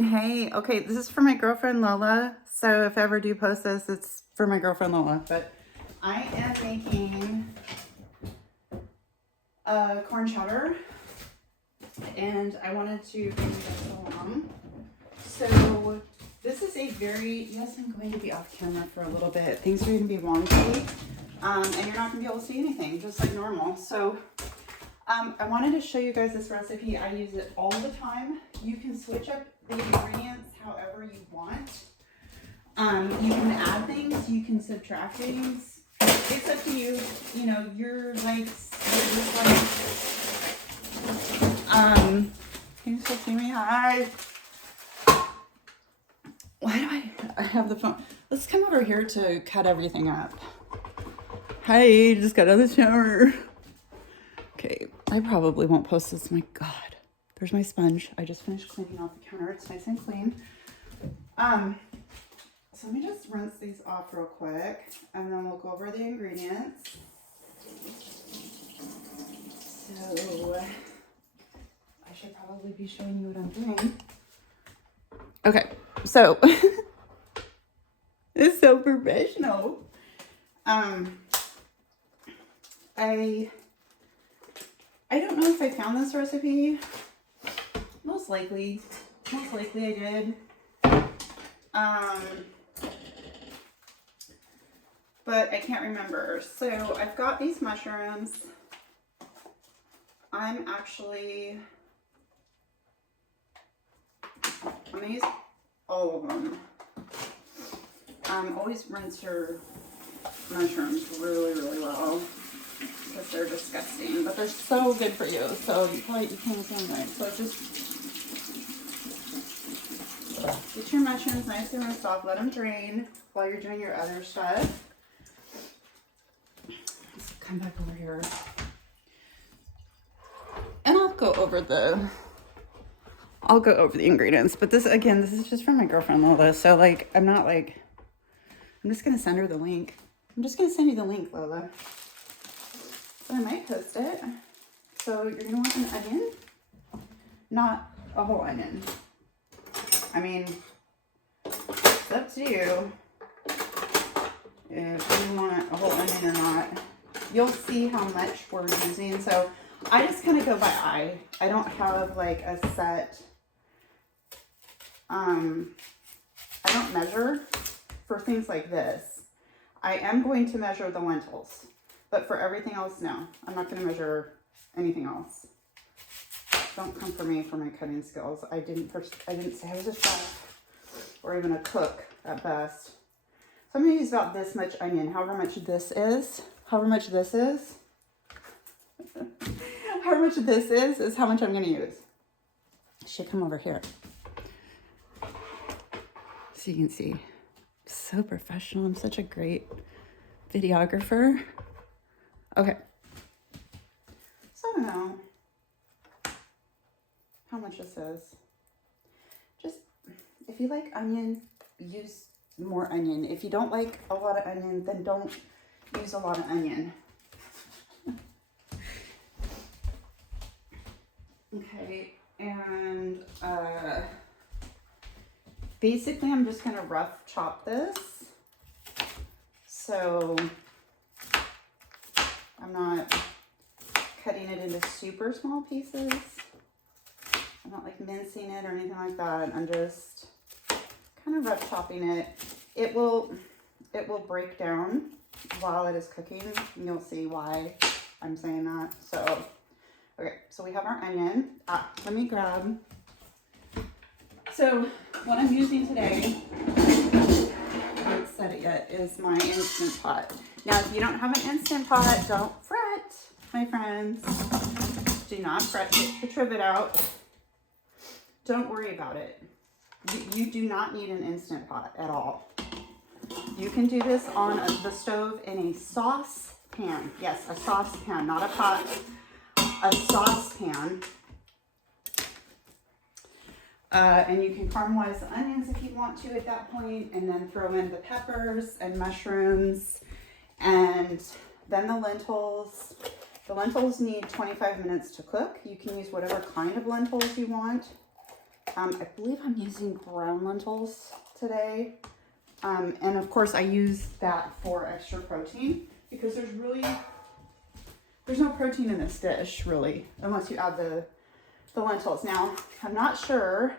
Hey, okay, this is for my girlfriend Lola. So if I ever do post this, it's for my girlfriend Lola. But I am making a corn chowder, and I wanted to bring you guys along. So this is a very, yes, I'm going to be off camera for a little bit. Things are going to be wonky, and you're not going to be able to see anything, just like normal. So I wanted to show you guys this recipe. I use it all the time. You can switch up the ingredients however you want. You can add things, you can subtract things. It's up to you. You know, your likes, your dislikes. Can you still see me? Hi. Why do I have the phone? Let's come over here to cut everything up. Hi, just got out of the shower. Okay, I probably won't post this. My God, there's my sponge. I just finished cleaning off the counter. It's nice and clean. So let me just rinse these off real quick, and then we'll go over the ingredients. So I should probably be showing you what I'm doing. Okay, so it's so professional. I don't know if I found this recipe. Most likely I did. But I can't remember. So I've got these mushrooms. I'm gonna use all of them. Always rinse your mushrooms really, really well, because they're disgusting, but they're so good for you. So you can't use them right. So just get your mushrooms nice and rinsed off. Let them drain while you're doing your other stuff. Let's come back over here, and I'll go over the ingredients. But this is just from my girlfriend Lola. So like, I'm just gonna send her the link. I'm just gonna send you the link, Lola. So I might post it. So you're gonna want an onion, not a whole onion. I mean, it's up to you if you want a whole onion or not. You'll see how much we're using. So I just kind of go by eye. I don't have like a set, I don't measure for things like this. I am going to measure the lentils, but for everything else, no. I'm not going to measure anything else. Don't come for me for my cutting skills. I didn't say I was a chef or even a cook at best. So I'm going to use about this much onion, however much this is. However much this is how much I'm going to use. Should come over here so you can see. So professional. I'm such a great videographer. Okay. So I don't know how much this is. Just, if you like onion, use more onion. If you don't like a lot of onion, then don't use a lot of onion. Okay, and basically I'm just gonna rough chop this. So I'm not cutting it into super small pieces. I'm not like mincing it or anything like that. I'm just kind of rough chopping it. It will break down while it is cooking, and you'll see why I'm saying that. So, okay, so we have our onion. Let me grab. So what I'm using today, I haven't said it yet, is my Instant Pot. Now, if you don't have an Instant Pot, don't fret, my friends. Do not fret. Get the trivet out. Don't worry about it. You do not need an Instant Pot at all. You can do this on the stove in a saucepan. Yes, a saucepan, not a pot. A saucepan. And you can caramelize the onions if you want to at that point, and then throw in the peppers and mushrooms, and then the lentils. The lentils need 25 minutes to cook. You can use whatever kind of lentils you want. I believe I'm using brown lentils today. And of course I use that for extra protein because there's no protein in this dish really, unless you add the lentils. Now, I'm not sure.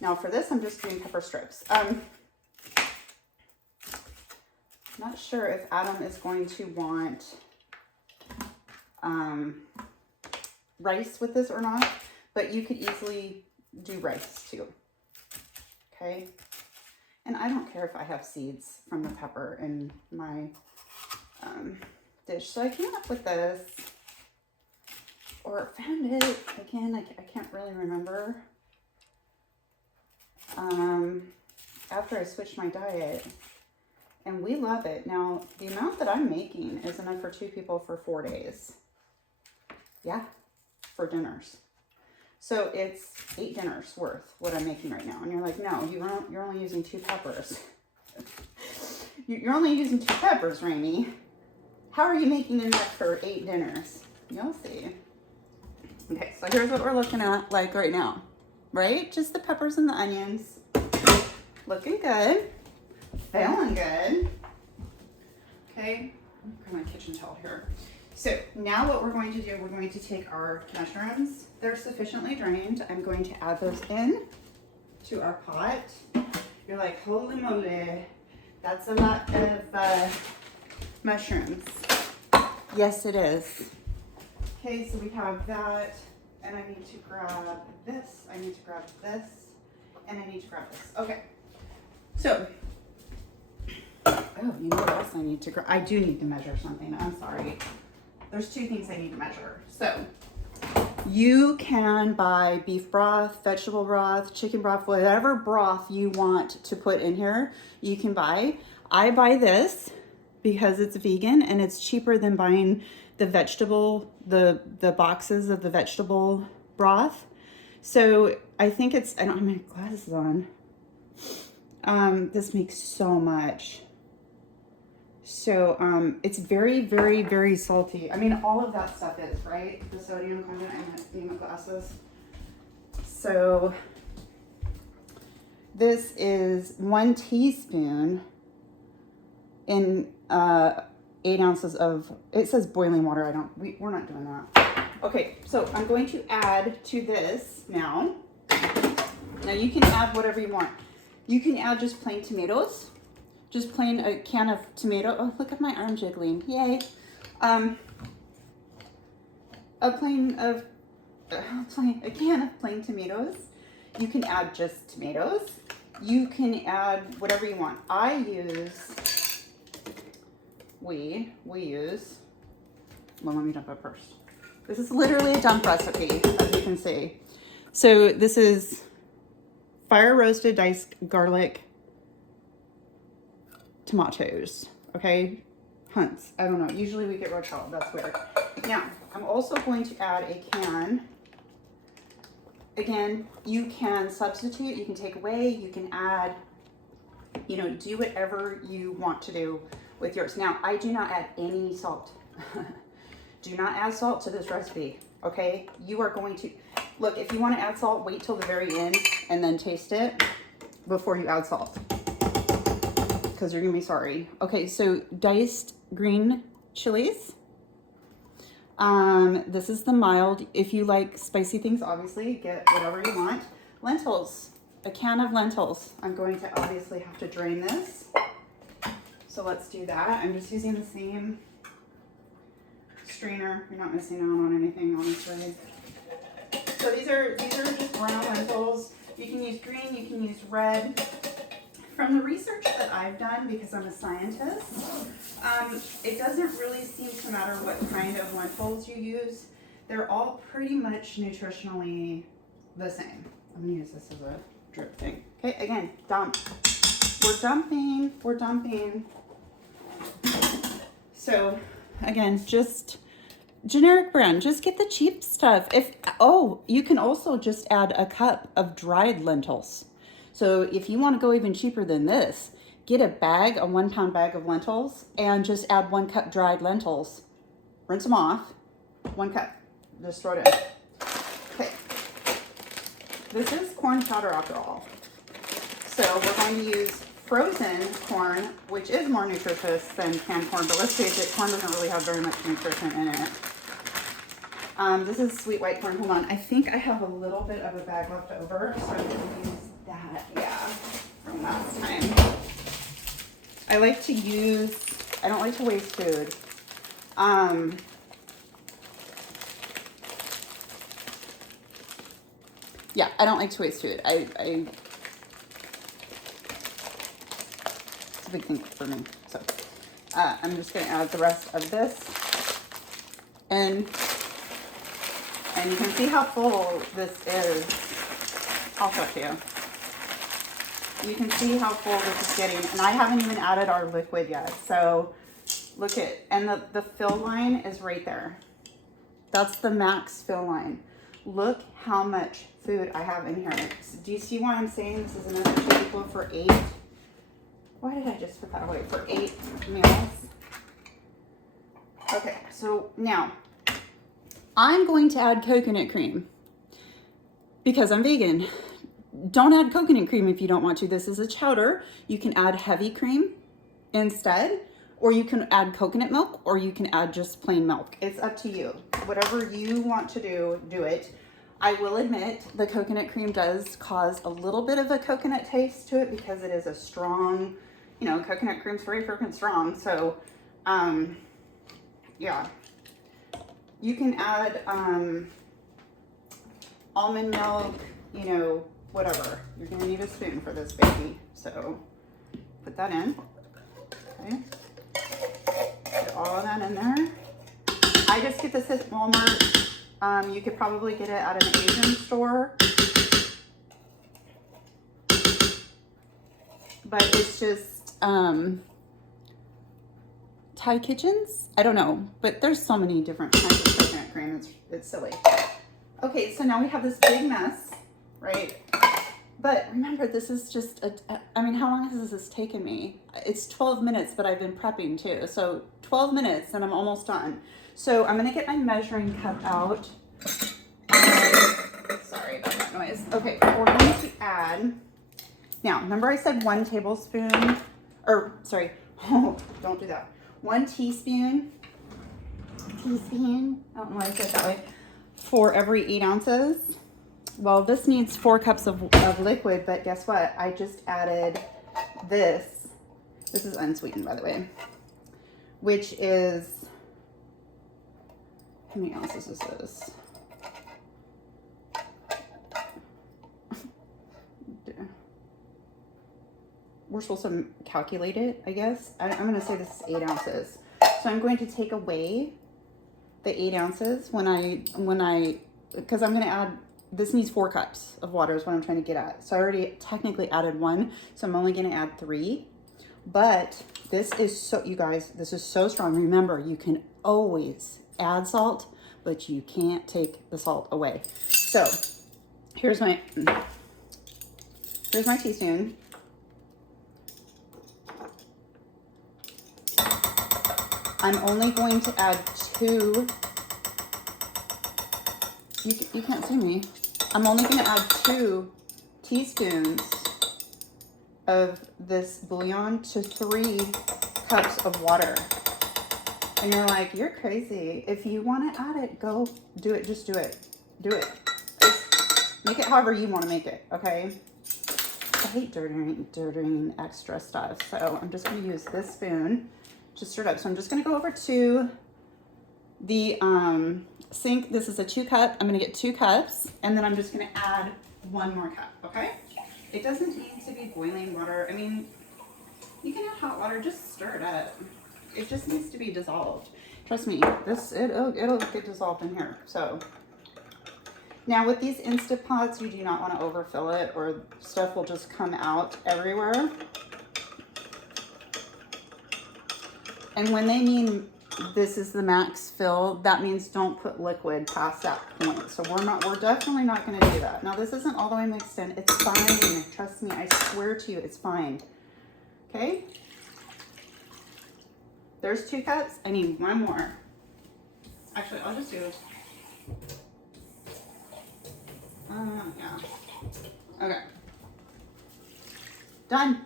Now for this, I'm just doing pepper strips. Not sure if Adam is going to want rice with this or not, but you could easily do rice too. Okay. And I don't care if I have seeds from the pepper in my dish. So I came up with this, or found it again. I can't really remember. After I switched my diet, and we love it. Now, the amount that I'm making is enough for 2 people for 4 days. Yeah, for dinners. So it's 8 dinners worth what I'm making right now. And you're like, no, you're only using 2 peppers. You're only using 2 peppers, Rainey. How are you making enough for 8 dinners? You'll see. Okay, so here's what we're looking at like right now, right? Just the peppers and the onions. Looking good. Feeling good. Okay, I've got my kitchen towel here. So now what we're going to do, we're going to take our mushrooms. They're sufficiently drained. I'm going to add those in to our pot. You're like, holy moly, that's a lot of mushrooms. Yes, it is. Okay, so we have that, and I need to grab this, I need to grab this, and I need to grab this. Okay, so, oh, you know what else I need to grab? I do need to measure something, I'm sorry. There's 2 things I need to measure. So, you can buy beef broth, vegetable broth, chicken broth, whatever broth you want to put in here, you can buy. I buy this because it's vegan and it's cheaper than buying the vegetable, the boxes of the vegetable broth. So I think it's, I don't have my glasses on. This makes so much. So it's very, very, very salty. I mean, all of that stuff is, right? The sodium content, I need my glasses. So this is 1 teaspoon in 8 ounces of, it says boiling water. We're not doing that. Okay, so I'm going to add to this now. Now you can add whatever you want. You can add just plain tomatoes. Just plain a can of tomato. Oh, look at my arm jiggling. Yay. A can of plain tomatoes. You can add just tomatoes. You can add whatever you want. We use, well, let me dump it first. This is literally a dump recipe, as you can see. So this is fire roasted diced garlic, tomatoes, okay? Hunts, I don't know. Usually we get rochelle, that's weird. Now, I'm also going to add a can. Again, you can substitute, you can take away, you can add, you know, do whatever you want to do with yours. Now, I do not add any salt. Do not add salt to this recipe, okay? You are going to, look, if you want to add salt, wait till the very end and then taste it before you add salt, because you're gonna be sorry. Okay, so diced green chilies. This is the mild. If you like spicy things, obviously get whatever you want. Lentils, a can of lentils. I'm going to obviously have to drain this. So let's do that. I'm just using the same strainer. You're not missing out on anything, honestly. So these are just brown lentils. You can use green, you can use red. From the research that I've done, because I'm a scientist, it doesn't really seem to matter what kind of lentils you use. They're all pretty much nutritionally the same. I'm gonna use this as a drip thing. Okay, again, dump. We're dumping. So again, just generic brand, just get the cheap stuff. You can also just add a cup of dried lentils. So if you want to go even cheaper than this, get a 1 pound bag of lentils and just add 1 cup dried lentils. Rinse them off, 1 cup, just throw it in. Okay. this is corn chowder after all. So we're going to use frozen corn, which is more nutritious than canned corn, but let's face it, corn doesn't really have very much nutrition in it. This is sweet white corn. Hold on. I think I have a little bit of a bag left over, so I'm going to use that, yeah, from last time. I like to use, I don't like to waste food. Yeah, I don't like to waste food. It's a big thing for me. So I'm just going to add the rest of this. And you can see how full this is. I'll show it to you. You can see how full this is getting. And I haven't even added our liquid yet. So look at, and the fill line is right there. That's the max fill line. Look how much food I have in here. Do you see why I'm saying this is enough to equal for 8? Why did I just put that away? For 8 meals. Okay, so now I'm going to add coconut cream because I'm vegan. Don't add coconut cream if you don't want to. This is a chowder. You can add heavy cream instead, or you can add coconut milk, or you can add just plain milk. It's up to you. Whatever you want to do, do it. I will admit the coconut cream does cause a little bit of a coconut taste to it because it is a strong, you know, coconut cream's very freaking strong. So, yeah. You can add almond milk, you know, whatever. You're gonna need a spoon for this baby. So put that in, okay? Put all of that in there. I just get this at Walmart. You could probably get it at an Asian store. But it's just, Thai kitchens? I don't know, but there's so many different kinds of coconut cream, it's silly. Okay, so now we have this big mess, right? But remember, this is just, I mean, how long has this taken me? It's 12 minutes, but I've been prepping too. So 12 minutes and I'm almost done. So I'm gonna get my measuring cup out. Sorry about that noise. Okay, we're going to add, now remember I said 1 tablespoon, or sorry, oh, don't do that. 1 teaspoon, I don't know why I said it that way, for every 8 ounces. Well, this needs 4 cups of liquid, but guess what? I just added this. This is unsweetened, by the way, which is, how many ounces is this? We're supposed to calculate it, I guess. I'm going to say this is 8 ounces. So I'm going to take away the 8 ounces because I'm going to add, this needs 4 cups of water is what I'm trying to get at. So I already technically added 1, so I'm only going to add 3. But this is so, you guys, this is so strong. Remember, you can always add salt, but you can't take the salt away. So here's my teaspoon. I'm only going to add 2. You can't see me. I'm only going to add 2 teaspoons of this bouillon to 3 cups of water. And you're like, you're crazy. If you want to add it, go do it. Just do it. Do it. Just make it however you want to make it, okay? I hate dirtying extra stuff. So I'm just going to use this spoon to stir it up. So I'm just going to go over to the sink. This is a 2 cup. I'm going to get 2 cups, and then I'm just going to add 1 more cup, okay? It doesn't need to be boiling water. I mean, you can add hot water, just stir it up. It just needs to be dissolved. Trust me, it'll get dissolved in here. So now with these Instant Pots, you do not want to overfill it or stuff will just come out everywhere. And when they mean this is the max fill, that means don't put liquid past that point. So we're definitely not going to do that. Now this isn't all the way mixed in. It's fine. Trust me, I swear to you, it's fine. Okay? There's 2 cups. I need 1 more. Actually, I'll just do, yeah. Okay. Done.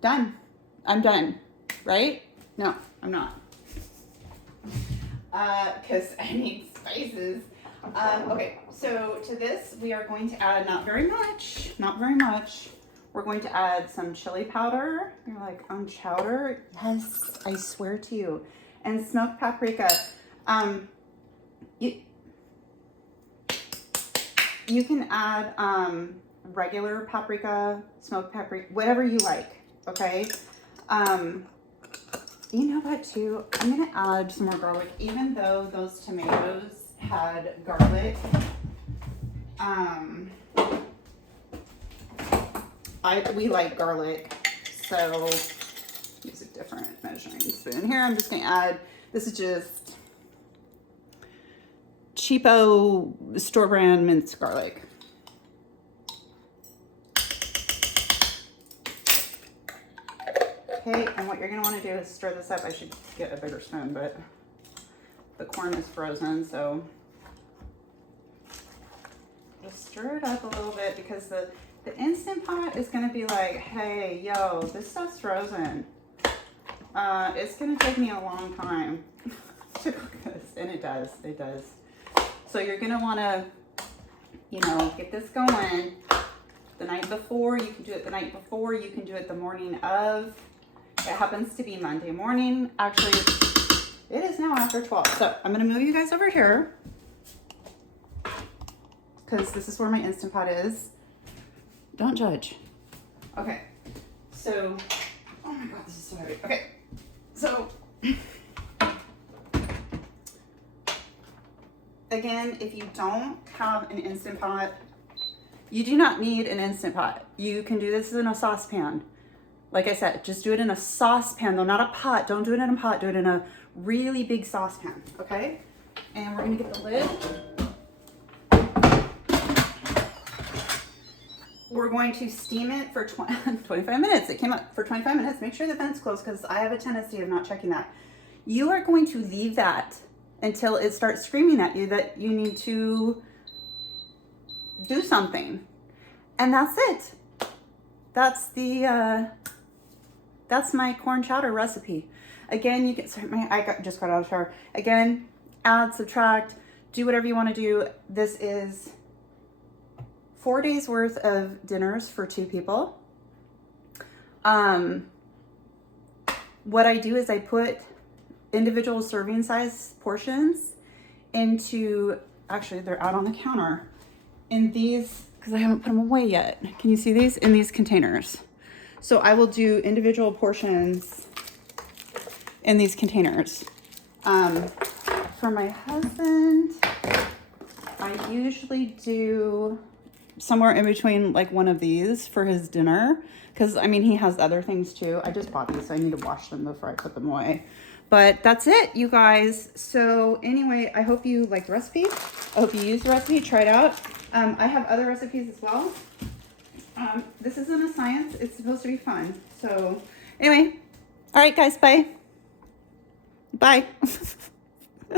Done. I'm done. Right? No, I'm not. Because I need spices. Okay, so to this we are going to add not very much. We're going to add some chili powder. You're like, on chowder? Yes, I swear to you. And smoked paprika. You can add regular paprika, smoked paprika, whatever you like, okay? You know what too? I'm gonna add some more garlic, even though those tomatoes had garlic. We like garlic, so use a different measuring spoon. Here I'm just gonna add, this is just cheapo store brand minced garlic. Okay, and what you're gonna wanna do is stir this up. I should get a bigger spoon, but the corn is frozen, so just stir it up a little bit, because the Instant Pot is gonna be like, hey, yo, this stuff's frozen. It's gonna take me a long time to cook this, and it does. So you're gonna wanna, you know, get this going the night before. You can do it the night before. You can do it the morning of. It happens to be Monday morning. Actually, it is now after 12. So I'm gonna move you guys over here, because this is where my Instant Pot is. Don't judge. Okay, so, oh my God, this is so heavy. Okay, so, again, if you don't have an Instant Pot, you do not need an Instant Pot. You can do this in a saucepan. Like I said, just do it in a saucepan, though, not a pot. Don't do it in a pot, do it in a really big saucepan, okay? And we're gonna get the lid. We're going to steam it for 25 minutes. It came up for 25 minutes. Make sure the vent's closed, because I have a tendency of not checking that. You are going to leave that until it starts screaming at you that you need to do something. And that's it. That's the, that's my corn chowder recipe. Again, you can, sorry, just got out of the shower. Again, add, subtract, do whatever you want to do. This is 4 days worth of dinners for 2 people. What I do is I put individual serving size portions into, actually they're out on the counter, in these, because I haven't put them away yet. Can you see these? In these containers. So I will do individual portions in these containers. For my husband, I usually do somewhere in between, like one of these for his dinner, because I mean he has other things too. I just bought these, so I need to wash them before I put them away. But that's it, you guys. So anyway, I hope you like the recipe. I hope you use the recipe, try it out. I have other recipes as well. This isn't a science, it's supposed to be fun. So anyway, all right guys, bye. Bye.